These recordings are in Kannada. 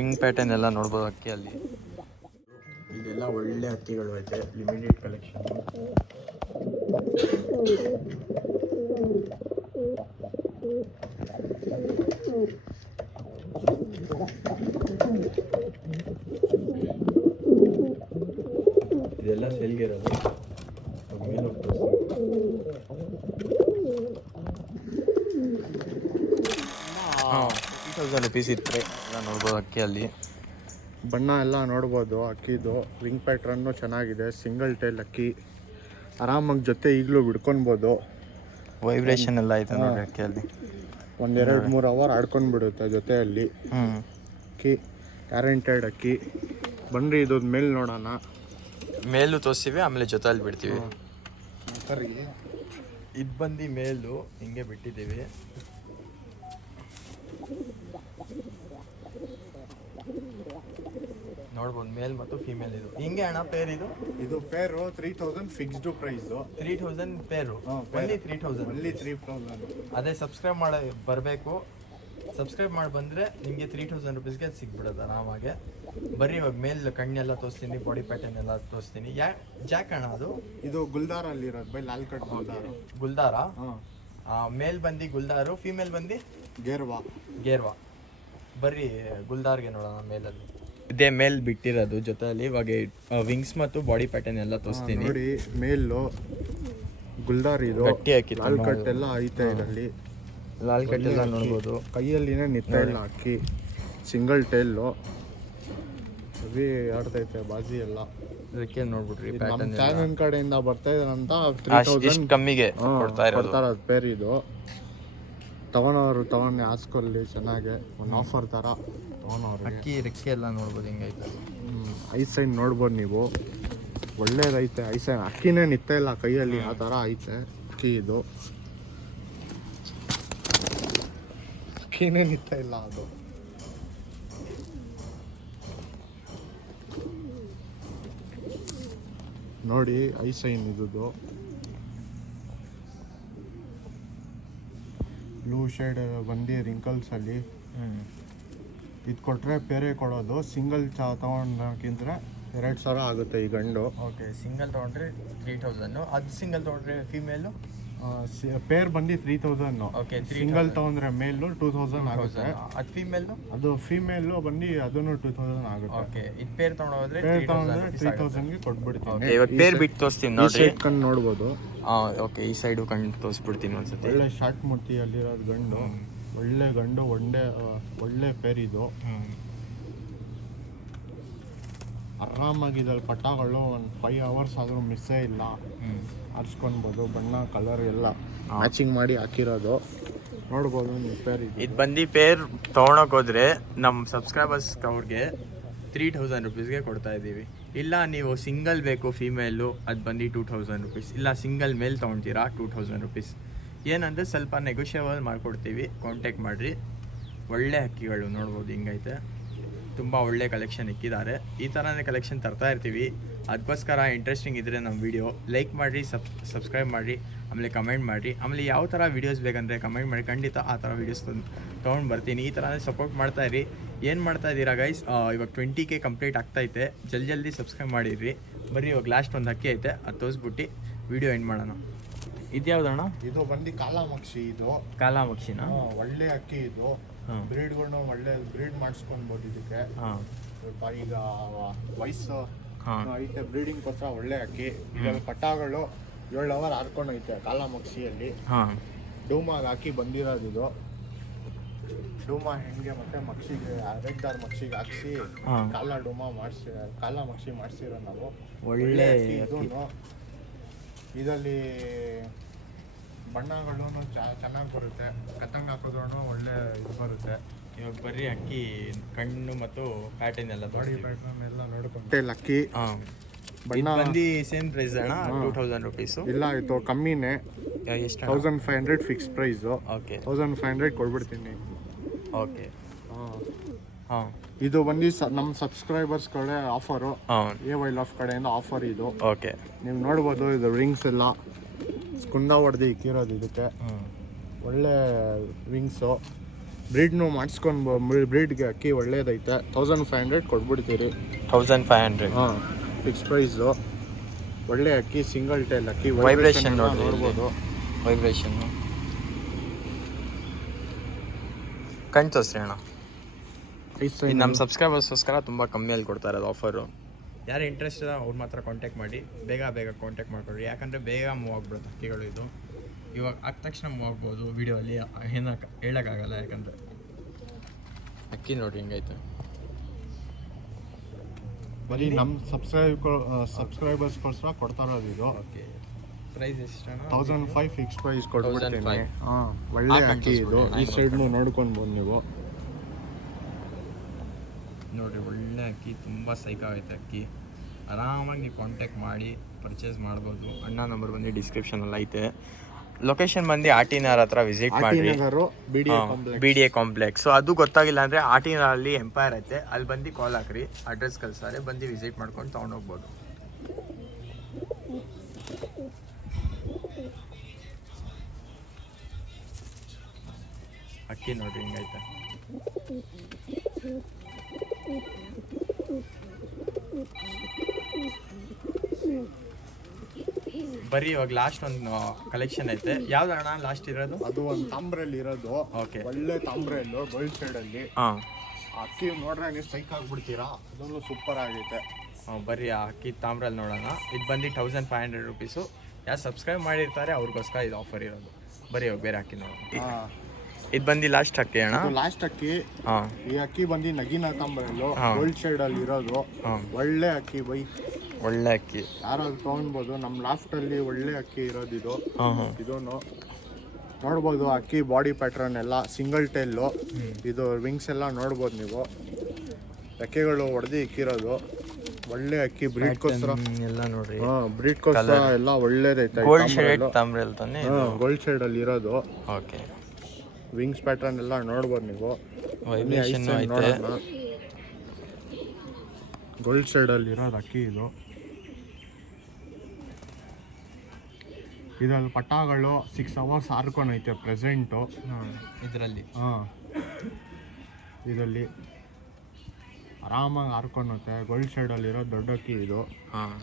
ವಿಂಗ್ ಪ್ಯಾಟರ್ನ್ ಎಲ್ಲ ನೋಡ್ಬೋದು ಅಕ್ಕಿಯಲ್ಲಿ. ಇದೆಲ್ಲ ಒಳ್ಳೆ ಹಕ್ಕಿಗಳು ಐತೆ, ಲಿಮಿಟೆಡ್ ಕಲೆಕ್ಷನ್. ಇದೆಲ್ಲ ಸೆಲ್ಗಿರೋದು. ಮೇಲೆ ₹3000 ಇತ್ತು ಎಲ್ಲ ನೋಡ್ಬೋದು ಅಕ್ಕಿಯಲ್ಲಿ. ಬಣ್ಣ ಎಲ್ಲ ನೋಡ್ಬೋದು ಅಕ್ಕಿದು. ವಿಂಗ್ ಪ್ಯಾಟ್ರನ್ನು ಚೆನ್ನಾಗಿದೆ, ಸಿಂಗಲ್ ಟೈಲ್ ಅಕ್ಕಿ. ಆರಾಮಾಗಿ ಜೊತೆ ಈಗಲೂ ಬಿಡ್ಕೊಳ್ಬೋದು. ವೈಬ್ರೇಷನ್ ಎಲ್ಲ ಆಯ್ತು ನೋಡಿ ಅಕ್ಕಿಯಲ್ಲಿ. 1-2-3 ಅವರ್ ಆಡ್ಕೊಂಡು ಬಿಡುತ್ತೆ ಜೊತೆಯಲ್ಲಿ. ಅಕ್ಕಿ ಗ್ಯಾರಂಟೆಡ್ ಅಕ್ಕಿ. ಬನ್ರಿ ಇದು ಮೇಲೆ ನೋಡೋಣ. ಮೇಲೂ ತೋರಿಸ್ತೀವಿ, ಆಮೇಲೆ ಜೊತೆಯಲ್ಲಿ ಬಿಡ್ತೀವಿ. ಸರಿ, ಇದು ಬಂದು ಮೇಲು ಹಿಂಗೆ ಬಿಟ್ಟಿದ್ದೀವಿ. ನೋಡ್ಬೋದು ಮೇಲ್ ಮತ್ತು ಫೀಮೇಲ್. ಇದು ಹಿಂಗೆ ಅಣ್ಣ ಪೇರ್. ಇದು ಪೇರು 3000 ಫಿಕ್ಸ್ಡ್ ಪ್ರೈಸ್. 3000 ಪೇರು. ಓನ್ಲಿ 3000. ಅದೇ ಸಬ್ಸ್ಕ್ರೈಬ್ ಮಾಡಿ ಬರಬೇಕು. ಸಬ್ಸ್ಕ್ರೈಬ್ ಮಾಡಿ ಬಂದರೆ ನಿಮಗೆ ₹3000 ಸಿಗ್ಬಿಡೋದು ಆರಾಮಾಗೆ. ಬರ್ರಿ ಇವಾಗ ಮೇಲ್ ಕಣ್ಣೆಲ್ಲ ತೋರಿಸ್ತೀನಿ, ಬಾಡಿ ಪ್ಯಾಟರ್ನ್ ಎಲ್ಲ ತೋರಿಸ್ತೀನಿ. ಜಾಕ್ ಅಣ್ಣ ಅದು. ಇದು ಗುಲ್ದಾರಲ್ಲಿ ಬೈ ಲಾಲ್ ಕಟ್ ಗುಲ್ದಾರ. ಮೇಲ್ ಬಂದು ಗುಲ್ದಾರು, ಫೀಮೇಲ್ ಬಂದು ಗೇರ್ವಾ. ಬರ್ರಿ ಗುಲ್ದಾರ್ಗೆ ನೋಡೋಣ ಮೇಲಲ್ಲಿ. ಇದೇ ಮೇಲ್ ಬಿಟ್ಟಿರೋದು ಜೊತೆಯಲ್ಲಿ. ಇವಾಗ ವಿಂಗ್ಸ್ ಮತ್ತು ಬಾಡಿ ಪ್ಯಾಟರ್ನ್ ಎಲ್ಲ ತೋರಿಸ್ತೀನಿ. ನೋಡಿ ಮೇಲು ಗುಲ್ದಾರ್ ಇದು ಗಟ್ಟಿ ಹಾಕಿ ಲಾಲ್ ಕಟ್ ಎಲ್ಲ ಐತೆ. ಇದರಲ್ಲಿ ಲಾಲ್ ಕಟ್ ಎಲ್ಲ ನೋಡ್ಬೋದು. ಕೈಯಲ್ಲಿನೇ ನಿತ್ತ ಇಲ್ಲ ಅಕ್ಕಿ. ಸಿಂಗಲ್ ಟೈಲು ಹೆವಿ ಆಡ್ತೈತೆ ಬಾಜಿ ಎಲ್ಲ. ಅದಕ್ಕೆ ನೋಡ್ಬಿಟ್ರಿ ನಮ್ಮ ಚಾನಲ್ ಕಡೆಯಿಂದ ಬರ್ತಾ ಇದ್ರಂತ ಇಷ್ಟು ಕಮ್ಮಿಗೆ ಕೊಡ್ತಾ ಇರೋದು ಪೇರ್. ಇದು ತಗೊಳೋರು ತಗೊಂಡು ಹಾಸ್ಕೊಳ್ಳಿ, ಚೆನ್ನಾಗೆ ಒಂದು ಆಫರ್ ಥರ ತಗೊಳೋರು. ಅಕ್ಕಿ ರೆಕ್ಕೆ ಎಲ್ಲ ನೋಡ್ಬೋದು ಹಿಂಗೈತೆ. ಐಸೈನ್ ನೋಡ್ಬೋದು ನೀವು, ಒಳ್ಳೇದೈತೆ ಐಸೈನ್. ಅಕ್ಕಿನೇ ನಿತ್ತ ಇಲ್ಲ ಕೈಯಲ್ಲಿ, ಆ ಥರ ಐತೆ ಅಕ್ಕಿ. ಇದು ಅಕ್ಕಿನೇ ನಿತ್ತ ಇಲ್ಲ ಅದು. ನೋಡಿ ಐಸೈನ್ ಇದ್ದು ಬ್ಲೂ ಶೇಡ್ ಬಂದು ರಿಂಕಲ್ಸ್ ಅಲ್ಲಿ. ಇದು ಕೊಟ್ಟರೆ ಬೇರೆ ಕೊಡೋದು. ಸಿಂಗಲ್ ತಗೊಂಡ್ಕಿಂತ 2000 ಆಗುತ್ತೆ ಈ ಗಂಡು. ಓಕೆ, ಸಿಂಗಲ್ ತೊಗೊಂಡ್ರೆ 3000. ಅದು ಸಿಂಗಲ್ ತೊಗೊಂಡ್ರೆ ಫೀಮೇಲು ಪೇರ್ ಬಂದು 3000. ಓಕೆ, ಸಿಂಗಲ್ ತಗೊಂಡ್ರೆ ಮೇಲು 2000 ಆಗುತ್ತೆ. ಅದು ಫೀಮೇಲು? ಅದು ಫೀಮೇಲು ಬಂದು ಅದನ್ನು 2000 ಆಗುತ್ತೆ. ಓಕೆ, ಇದು ಪೇರ್ ತೊಗೊಂಡ್ರೆ 3000ಗೆ ಕೊಟ್ಬಿಡ್ತೀನಿ. ಇವಾಗ ಪೇರ್ ಬಿಟ್ಟು ತೋರಿಸ್ತೀನಿ ನೋಡಿ. ಕಣ್ಣು ನೋಡ್ಬೋದು. ಓಕೆ, ಈ ಸೈಡು ಕಣ್ಣು ತೋರಿಸ್ಬಿಡ್ತೀನಿ ಒಂದ್ಸತಿ. ಒಳ್ಳೆ ಶಾರ್ಟ್ ಮುಟ್ಟಿಯಲ್ಲಿರೋದು ಗಂಡು. ಒಳ್ಳೆ ಗಂಡು, ಒಳ್ಳೆ ಪೇರ್ ಇದು. ಆರಾಮಾಗಿ ಇದ್ರಲ್ಲಿ ಪಟಾಗಳು ಒಂದು 5 hours ಆದರೂ ಮಿಸ್ಸೇ ಇಲ್ಲ. ಆರಿಸ್ಕೊಳ್ಬೋದು. ಬಣ್ಣ ಕಲರ್ ಎಲ್ಲ ಮ್ಯಾಚಿಂಗ್ ಮಾಡಿ ಹಾಕಿರೋದು ನೋಡ್ಬೋದು ನೀವು ಪೇರ್. ಇದು ಬಂದು ಪೇರ್ ತೊಗೊಳಕ್ಕೆ ಹೋದರೆ ನಮ್ಮ ಸಬ್ಸ್ಕ್ರೈಬರ್ಸ್ ಅವ್ರಿಗೆ ₹3000 ಕೊಡ್ತಾ ಇದ್ದೀವಿ. ಇಲ್ಲ ನೀವು ಸಿಂಗಲ್ ಬೇಕು ಫೀಮೇಲು, ಅದು ಬಂದು ₹2000. ಇಲ್ಲ ಸಿಂಗಲ್ ಮೇಲ್ ತೊಗೊಳ್ತೀರಾ ₹2000. ಏನಂದರೆ ಸ್ವಲ್ಪ ನೆಗೋಷಿಯಬಲ್ ಮಾಡಿಕೊಡ್ತೀವಿ, ಕಾಂಟ್ಯಾಕ್ಟ್ ಮಾಡಿರಿ. ಒಳ್ಳೆ ಹಕ್ಕಿಗಳು ನೋಡ್ಬೋದು ಹಿಂಗೈತೆ. ತುಂಬ ಒಳ್ಳೆ ಕಲೆಕ್ಷನ್ ಇಕ್ಕಿದ್ದಾರೆ. ಈ ಥರನೇ ಕಲೆಕ್ಷನ್ ತರ್ತಾ ಇರ್ತೀವಿ. ಅದಕ್ಕೋಸ್ಕರ ಇಂಟ್ರೆಸ್ಟಿಂಗ್ ಇದ್ದರೆ ನಮ್ಮ ವಿಡಿಯೋ ಲೈಕ್ ಮಾಡಿರಿ, ಸಬ್ಸ್ಕ್ರೈಬ್ ಮಾಡಿರಿ, ಆಮೇಲೆ ಕಮೆಂಟ್ ಮಾಡಿರಿ. ಆಮೇಲೆ ಯಾವ ಥರ ವೀಡಿಯೋಸ್ ಬೇಕಂದರೆ ಕಮೆಂಟ್ ಮಾಡಿ, ಖಂಡಿತ ಆ ಥರ ವೀಡಿಯೋಸ್ ತೊಗೊಂಡು ಬರ್ತೀನಿ. ಈ ಥರನೇ ಸಪೋರ್ಟ್ ಮಾಡ್ತಾಯಿರಿ. ಏನು ಮಾಡ್ತಾ ಇದ್ದೀರಾ ಗೈಸ್? ಇವಾಗ 20K ಕಂಪ್ಲೀಟ್ ಆಗ್ತಾಯಿದೆ. ಜಲ್ದಿ ಸಬ್ಸ್ಕ್ರೈಬ್ ಮಾಡಿರಿ. ಬರ್ರಿ ಇವಾಗ ಲಾಸ್ಟ್ ಒಂದು ಹಕ್ಕಿ ಐತೆ, ಅದು ತೋರಿಸ್ಬಿಟ್ಟು ವಿಡಿಯೋ ಎಂಡ್ ಮಾಡೋಣ. ಇದು ಯಾವ್ದಣ್ಣ? ಇದು ಬಂದು ಕಾಲಾಮಕ್ಷಿ. ಇದು ಕಾಲಾಮಕ್ಷಿನ ಒಳ್ಳೆ ಅಕ್ಕಿ. ಇದು ಬ್ರೀಡ್ಗಳನ್ನ ಒಳ್ಳೆ ಬ್ರೀಡ್ ಮಾಡಿಸ್ಕೊಳ್ಬೋದು. ಇದಕ್ಕೆ ಈಗ ವಯಸ್ಸು ಐತೆ, ಬ್ರೀಡಿಂಗ್ಗೋಸ್ಕರ ಒಳ್ಳೆ ಅಕ್ಕಿ. ಇದರಲ್ಲಿ ಪಟಾಗಳು 7 hour ಹಾರ್ಕೊಂಡು ಐತೆ ಕಾಲಾಮಕ್ಷಿಯಲ್ಲಿ. ಡೂಮಾಗ ಹಾಕಿ ಬಂದಿರೋದು ಇದು. ಡೂಮಾ ಹೆಂಗೆ ಮತ್ತೆ ಮಕ್ಷಿಗೆ ರೆಡ್ದಾರ್ ಮಕ್ಷಿಗೆ ಹಾಕ್ಸಿ ಕಾಲಾಮಕ್ಷಿ ಮಾಡಿಸಿರೋ ನಾವು. ಒಳ್ಳೆ ಇದೂ ಇದರಲ್ಲಿ ಬಣ್ಣಗಳು ಚೆನ್ನಾಗಿ ಬರುತ್ತೆ. ಕತ್ತಂಗ್ ಹಾಕೋದ್ರೂ ಒಳ್ಳೆ ಇದು ಬರುತ್ತೆ. ಇವಾಗ ಬರ್ರಿ ಅಕ್ಕಿ ಕಣ್ಣು ಮತ್ತು ಪ್ಯಾಟರ್ನ್ ಎಲ್ಲ ಬಾಡಿ ಪ್ಯಾಟರ್ನ್ ಎಲ್ಲ ನೋಡ್ಕೊಂಡು ಅಕ್ಕಿ. ಬಂದು ಸೇಮ್ ಪ್ರೈಸ್ ಅಣ್ಣ, ₹2000. ಇಲ್ಲ ಇದು ಕಮ್ಮಿನೇ. ಎಷ್ಟು? 1500 ಫಿಕ್ಸ್ ಪ್ರೈಸು. ಓಕೆ, 1500 ಕೊಡ್ಬಿಡ್ತೀನಿ. ಓಕೆ. ಇದು ಬಂದು ನಮ್ಮ ಸಬ್ಸ್ಕ್ರೈಬರ್ಸ್ ಕಡೆ ಆಫರು. AY ಕಡೆಯಿಂದ ಆಫರ್ ಇದು. ಓಕೆ, ನೀವು ನೋಡ್ಬೋದು. ಇದು ರಿಂಗ್ಸ್ ಎಲ್ಲ ಕುಂದ ಹೊಡೆದು ಇಕ್ಕಿರೋದು ಇದಕ್ಕೆ. ಒಳ್ಳೆ ವಿಂಗ್ಸು. ಬ್ರೀಡ್ನು ಮಾಡಿಸ್ಕೊಂಡು ಬ್ರೀಡ್ಗೆ ಅಕ್ಕಿ ಒಳ್ಳೇದೈತೆ 1500 ಕೊಟ್ಬಿಡ್ತೀರಿ. 1500. ಹಾಂ, ಫಿಕ್ಸ್ ಪ್ರೈಸು. ಒಳ್ಳೆ ಅಕ್ಕಿ, ಸಿಂಗಲ್ ಟೈಲ್ ಅಕ್ಕಿ. ವೈಬ್ರೇಷನ್ ನೋಡ್ಬೋದು. ವೈಬ್ರೇಷನ್ನು ಕಣ್ ತೋರಿಸ್ರಿ ಅಣ್ಣ. ನಮ್ಮ ಸಬ್ಸ್ಕ್ರೈಬರ್ಸ್ಗೋಸ್ಕರ ತುಂಬ ಕಮ್ಮಿಯಲ್ಲಿ ಕೊಡ್ತಾ ಇರೋದು ಆಫರು. ಯಾರು ಇಂಟ್ರೆಸ್ಟ್ ಇದೆ ಅವ್ರು ಮಾತ್ರ ಕಾಂಟ್ಯಾಕ್ಟ್ ಮಾಡಿ, ಬೇಗ ಕಾಂಟ್ಯಾಕ್ಟ್ ಮಾಡ್ಕೊಡ್ರಿ. ಯಾಕಂದರೆ ಬೇಗ ಮೂವ್ ಆಗ್ಬಿಡುತ್ತೆ ಅಕ್ಕಿಗಳು. ಇದು ಇವಾಗ ಆದ ತಕ್ಷಣ ಮೂವ್ ಆಗ್ಬೋದು. ವೀಡಿಯೋಲ್ಲಿ ಹೇಳೋಕ್ಕಾಗಲ್ಲ, ಯಾಕಂದರೆ ಅಕ್ಕಿ ನೋಡ್ರಿ ಹಿಂಗೈತೆ. ಬರೀ ನಮ್ಮ ಸಬ್ಸ್ಕ್ರೈಬರ್ಸ್ಗೋಸ್ಕರ ಕೊಡ್ತಾ ಇರೋದು ಇದು. ಓಕೆ, ಪ್ರೈಸ್ ಎಷ್ಟು? 1500 ಫಿಕ್ಸ್ ಪ್ರೈಸ್ ಕೊಡ್ಬಿಡ್ತೀನಿ. ಹಾಂ, ಒಳ್ಳೆ ಅಕ್ಕಿ ಇದು. ಈ ಸೈಡ್ನು ನೋಡ್ಕೊಳ್ಬೋದು ನೀವು. ನೋಡಿರಿ, ಒಳ್ಳೆ ಅಕ್ಕಿ, ತುಂಬ ಸೈಕಾಗೈತೆ ಅಕ್ಕಿ. ಆರಾಮಾಗಿ ನೀವು ಕಾಂಟ್ಯಾಕ್ಟ್ ಮಾಡಿ ಪರ್ಚೇಸ್ ಮಾಡ್ಬೋದು. ಅಣ್ಣ ನಂಬರ್ ಬಂದು ಡಿಸ್ಕ್ರಿಪ್ಷನಲ್ಲಿ ಐತೆ. ಲೊಕೇಶನ್ ಬಂದು ಆಟಿನರ್ ಹತ್ರ ವಿಸಿಟ್ ಮಾಡಿ, BDA ಕಾಂಪ್ಲೆಕ್ಸ್. ಸೊ ಅದು ಗೊತ್ತಾಗಿಲ್ಲ ಅಂದರೆ ಆಟಿನರಲ್ಲಿ ಎಂಪೈರ್ ಐತೆ, ಅಲ್ಲಿ ಬಂದು ಕಾಲ್ ಹಾಕ್ರಿ, ಅಡ್ರೆಸ್ ಕಳಿಸ್ತಾರೆ, ಬಂದು ವಿಸಿಟ್ ಮಾಡ್ಕೊಂಡು ತೊಗೊಂಡೋಗ್ಬೋದು. ಅಕ್ಕಿ ನೋಡ್ರಿ ಹಿಂಗೈತೆ. ಬರೀ ಇವಾಗ ಲಾಸ್ಟ್ ಒಂದು ಕಲೆಕ್ಷನ್ ಐತೆ. ಯಾವ್ದು ಅಣ್ಣ ಲಾಸ್ಟ್ ಇರೋದು? ಅದು ಒಂದು ತಾಮ್ರಲ್ಲಿ ಇರೋದು. ಓಕೆ, ಒಳ್ಳೆ ತಾಮ್ರಲ್ಲು ಗೋಲ್ಡ್ ಸೈಡಲ್ಲಿ. ಹಾಂ, ಅಕ್ಕಿ ನೋಡ್ರೆ ನೀವು ಸೈಕ್ ಆಗ್ಬಿಡ್ತೀರಾ. ಅದೊಂದು ಸೂಪರ್ ಆಗೈತೆ. ಬರೀ ಆ ಅಕ್ಕಿ ತಾಮ್ರಲ್ಲಿ ನೋಡೋಣ. ಇದು ಬಂದು 1500 ರುಪೀಸು. ಯಾರು ಸಬ್ಸ್ಕ್ರೈಬ್ ಮಾಡಿರ್ತಾರೆ ಅವ್ರಿಗೋಸ್ಕರ ಇದು ಆಫರ್ ಇರೋದು. ಬರೀ ಇವಾಗ ಬೇರೆ ಅಕ್ಕಿ ನೋಡೋಣ. ಇದು ಬಂದು ಲಾಸ್ಟ್ ಅಕ್ಕಿ ಅಣ್ಣ. ಲಾಸ್ಟ್ ಅಕ್ಕಿ. ಹಾಂ, ಈ ಅಕ್ಕಿ ಬಂದು ನಗಿನ ತಾಮ್ರಲ್ಲು ಗೋಲ್ಡ್ ಶೇಡಲ್ಲಿ ಇರೋದು. ಒಳ್ಳೆ ಅಕ್ಕಿ ಬೈ, ಒಳ್ಳೆ ಅಕ್ಕಿ. ಯಾರಾದ್ರು ತೊಗೊಳ್ಬೋದು. ನಮ್ಮ ಲಾಫ್ಟಲ್ಲಿ ಒಳ್ಳೆ ಅಕ್ಕಿ ಇರೋದು ಇದು. ಇದನ್ನು ನೋಡ್ಬೋದು. ಅಕ್ಕಿ ಬಾಡಿ ಪ್ಯಾಟ್ರನ್ ಎಲ್ಲ ಸಿಂಗಲ್ ಟೈಲು. ಇದು ವಿಂಗ್ಸ್ ಎಲ್ಲ ನೋಡ್ಬೋದು ನೀವು. ರೆಕ್ಕೆಗಳು ಹೊಡೆದು ಇಕ್ಕಿರೋದು. ಒಳ್ಳೆ ಅಕ್ಕಿ. ಬ್ರೀಡ್ಗೋಸ್ಕರ ಎಲ್ಲ ನೋಡ್ರಿ, ಬ್ರೀಡ್ಗೋಸ್ಕರ ಎಲ್ಲ ಒಳ್ಳೇದೈತೆ. ಗೋಲ್ಡ್ ಶೇಡ್ ತಾಮ್ರಲ್ಲಿ ತಾನೆ, ಗೋಲ್ಡ್ ಶೇಡಲ್ಲಿ ಇರೋದು. ಓಕೆ, ವಿಂಗ್ಸ್ ಪ್ಯಾಟ್ರನ್ ಎಲ್ಲ ನೋಡ್ಬೋದು ನೀವು. ವೈಬ್ರೇಷನ್ ಐತೆ. ಗೋಲ್ಡ್ ಶೇಡಲ್ಲಿ ಇರೋದು ಅಕ್ಕಿ ಇದು. ಇದರಲ್ಲಿ ಪಟಾಗಳು 6 hours ಹಾರ್ಕೊಂಡೈತೆ ಪ್ರೆಸೆಂಟು ಇದರಲ್ಲಿ. ಇದರಲ್ಲಿ ಆರಾಮಾಗಿ ಹಾರ್ಕೊಂಡೈತೆ. ಗೋಲ್ಡ್ ಶೇಡಲ್ಲಿರೋ ದೊಡ್ಡ ಅಕ್ಕಿ ಇದು. ಹಾಂ,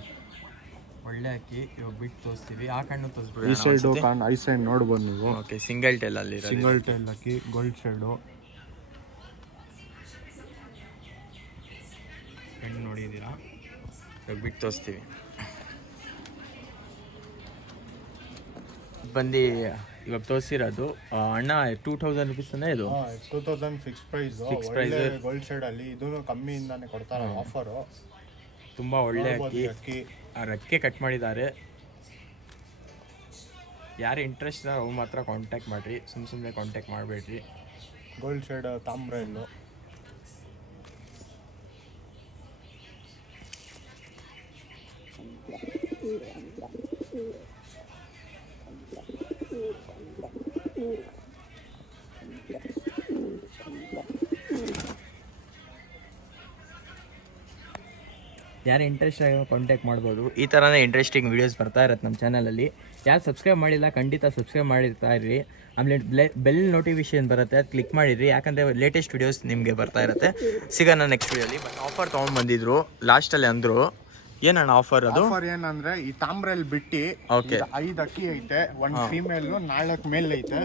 ಒಳ್ಳೆ ಅಕ್ಕಿ. ಇವಾಗ ಬಿಟ್ಟು ತೋರಿಸ್ತೀವಿ. ಆ ಕಣ್ಣು ಈ ತೋರಿಸ್ಬಿಡಿ. ಸೈಡು ಐ ಸೈಡ್ ನೋಡ್ಬೋದು ನೀವು. ಓಕೆ, ಸಿಂಗಲ್ ಟೈಲ್ ಅಲ್ಲಿ ಸಿಂಗಲ್ ಟೈಲ್ ಅಕ್ಕಿ, ಗೋಲ್ಡ್ ಶೇಡು. ಕಣ್ಣು ನೋಡಿದ್ದೀರಾ? ಇವಾಗ ಬಿಟ್ಟು ತೋರಿಸ್ತೀವಿ. ಬಂದು ಇವಾಗ ತೋರಿಸಿರೋದು ಅಣ್ಣ 2000 ರುಪೀಸ್ ತಾನೆ ಇದು? 2000 ಫಿಕ್ಸ್ ಪ್ರೈಸ್. ಗೋಲ್ಡ್ ಶೇಡಲ್ಲಿ ಇದೂ ಕಮ್ಮಿಯಿಂದಾನೆ ಕೊಡ್ತಾರೆ ಆಫರು. ತುಂಬ ಒಳ್ಳೆ ಅಕ್ಕಿ. ಆ ರೆಕ್ಕೆ ಕಟ್ ಮಾಡಿದ್ದಾರೆ. ಯಾರು ಇಂಟ್ರೆಸ್ಟ್ ಇದ್ದಾರೆ ಅವ್ರು ಮಾತ್ರ ಕಾಂಟ್ಯಾಕ್ಟ್ ಮಾಡಿರಿ, ಸುಮ್ಮನೆ ಕಾಂಟ್ಯಾಕ್ಟ್ ಮಾಡಬೇಡ್ರಿ. ಗೋಲ್ಡ್ ಶೇಡ್ ತಾಮ್ರ ಇಲ್ಲು. ಯಾರು ಇಂಟ್ರೆಸ್ಟ್ ಆಗಿ ಕಾಂಟ್ಯಾಕ್ಟ್ ಮಾಡ್ಬೋದು. ಈ ಥರನೇ ಇಂಟ್ರೆಸ್ಟಿಂಗ್ ವೀಡಿಯೋಸ್ ಬರ್ತಾ ಇರುತ್ತೆ ನಮ್ಮ ಚಾನಲಲ್ಲಿ. ಯಾರು ಸಬ್ಸ್ಕ್ರೈಬ್ ಮಾಡಿಲ್ಲ ಖಂಡಿತ ಸಬ್ಸ್ಕ್ರೈಬ್ ಮಾಡಿರ್ತಾ ಇರ್ರಿ. ಆಮೇಲೆ ಬೆಲ್ ನೋಟಿಫಿಕೇಶನ್ ಬರುತ್ತೆ, ಅದು ಕ್ಲಿಕ್ ಮಾಡಿರಿ. ಯಾಕಂದರೆ ಲೇಟೆಸ್ಟ್ ವೀಡಿಯೋಸ್ ನಿಮಗೆ ಬರ್ತಾ ಇರುತ್ತೆ. ಸಿಗೋಣ ನೆಕ್ಸ್ಟ್ ವೀಡಿಯೋಲಿ. ಬಟ್ ಆಫರ್ ತೊಗೊಂಡು ಬಂದಿದ್ರು ಲಾಸ್ಟಲ್ಲಿ ಅಂದರು. ಏನಣ್ಣ ಆಫರ್? ಅದು ಆಫರ್ ಏನಂದ್ರೆ ಈ ತಾಮ್ರಲ್ಲಿ ಬಿಟ್ಟು 5 ಅಕ್ಕಿ ಐತೆ, 1 ಫೀಮೇಲ್ 4 ಮೇಲ್ ಐತೆ.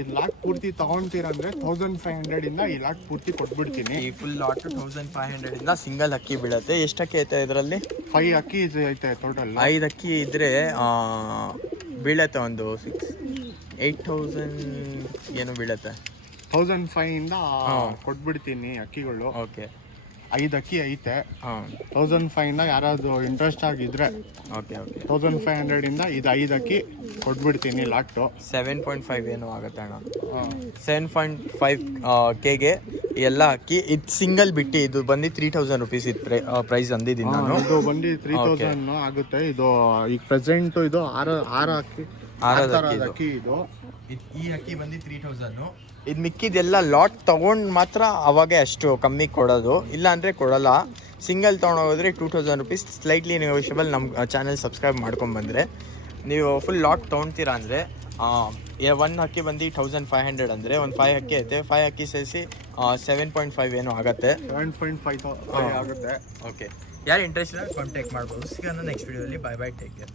ಇದು ಲಾಟ್ ಪೂರ್ತಿ ತಗೊಂತೀರಂದ್ರೆ 1500 ಇಂದ ಈ ಲಾಟ್ ಪೂರ್ತಿ ಕೊಟ್ಬಿಡ್ತೀನಿ. ಈ ಫುಲ್ ಲಾಟ್ 1500 ಇಂದ ಸಿಂಗಲ್ ಅಕ್ಕಿ ಬೀಳುತ್ತೆ. ಎಷ್ಟು ಅಕ್ಕಿ ಐತೆ ಇದರಲ್ಲಿ? 5 ಅಕ್ಕಿ ಐತೆ ಟೋಟಲ್. 5 ಅಕ್ಕಿ ಇದ್ರೆ ಬೀಳತ್ತೆ ಒಂದು 8000 ಏನು ಬೀಳತ್ತೆ. 1500 ಇಂದ ಕೊಟ್ಬಿಡ್ತೀನಿ ಅಕ್ಕಿಗಳು. ಓಕೆ, 5 ಅಕ್ಕಿ ಐತೆ. 1500 ಇಂದ ಯಾರಾದ್ರು ಇಂಟ್ರೆಸ್ಟ್ ಆಗಿದ್ರೆ 1500 ಇಂದ ಇದು 5 ಅಕ್ಕಿ ಕೊಟ್ಬಿಡ್ತೀನಿ ಲಾಟು. 7.5 ಏನೋ ಆಗುತ್ತೆ ಅಣ್ಣ. 7.5 ಕೆಗೆ ಎಲ್ಲ ಅಕ್ಕಿ. ಇದು ಸಿಂಗಲ್ ಬಿಟ್ಟು ಇದು ಬಂದು 3000 ರುಪೀಸ್ ಇದು ಪ್ರೈಸ್ ಅಂದಿದ್ದೀನಿ ನಾನು. ಇದು ಬಂದು 3000 ಆಗುತ್ತೆ. ಇದು ಈಗ ಪ್ರೆಸೆಂಟ್ ಇದು 6 ಅಕ್ಕಿ ಇದು. ಈ ಅಕ್ಕಿ ಬಂದು 3000. ಇದು ಮಿಕ್ಕಿದೆಲ್ಲ ಲಾಟ್ ತೊಗೊಂಡು ಮಾತ್ರ ಅವಾಗೆ ಅಷ್ಟು ಕಮ್ಮಿ ಕೊಡೋದು, ಇಲ್ಲ ಅಂದರೆ ಕೊಡೋಲ್ಲ. ಸಿಂಗಲ್ ತೊಗೊಂಡೋಗಿದ್ರೆ 2000 ರುಪೀಸ್. Slightly negotiable. ನಮ್ಮ ಚಾನಲ್ ಸಬ್ಸ್ಕ್ರೈಬ್ ಮಾಡ್ಕೊಂಡ್ಬಂದರೆ ನೀವು ಫುಲ್ ಲಾಟ್ ತೊಗೊಳ್ತೀರಾ ಅಂದರೆ ಒಂದು ಹಕ್ಕಿ ಬಂದು 1500 ಅಂದರೆ ಒಂದು 5 ಹಕ್ಕಿ ಐತೆ, 5 ಹಕ್ಕಿ ಸೇರಿಸಿ 7.5 ಏನೋ ಆಗುತ್ತೆ. 7.5 ಆಗುತ್ತೆ. ಓಕೆ, ಯಾರು ಇಂಟ್ರೆಸ್ಟ್ ಇಲ್ಲ ಕಾಂಟ್ಯಾಕ್ಟ್ ಮಾಡ್ಬೋದು. ಸಿಗೋಣ ನೆಕ್ಸ್ಟ್ ವಿಡಿಯೋಲಿ. Bye bye, take care.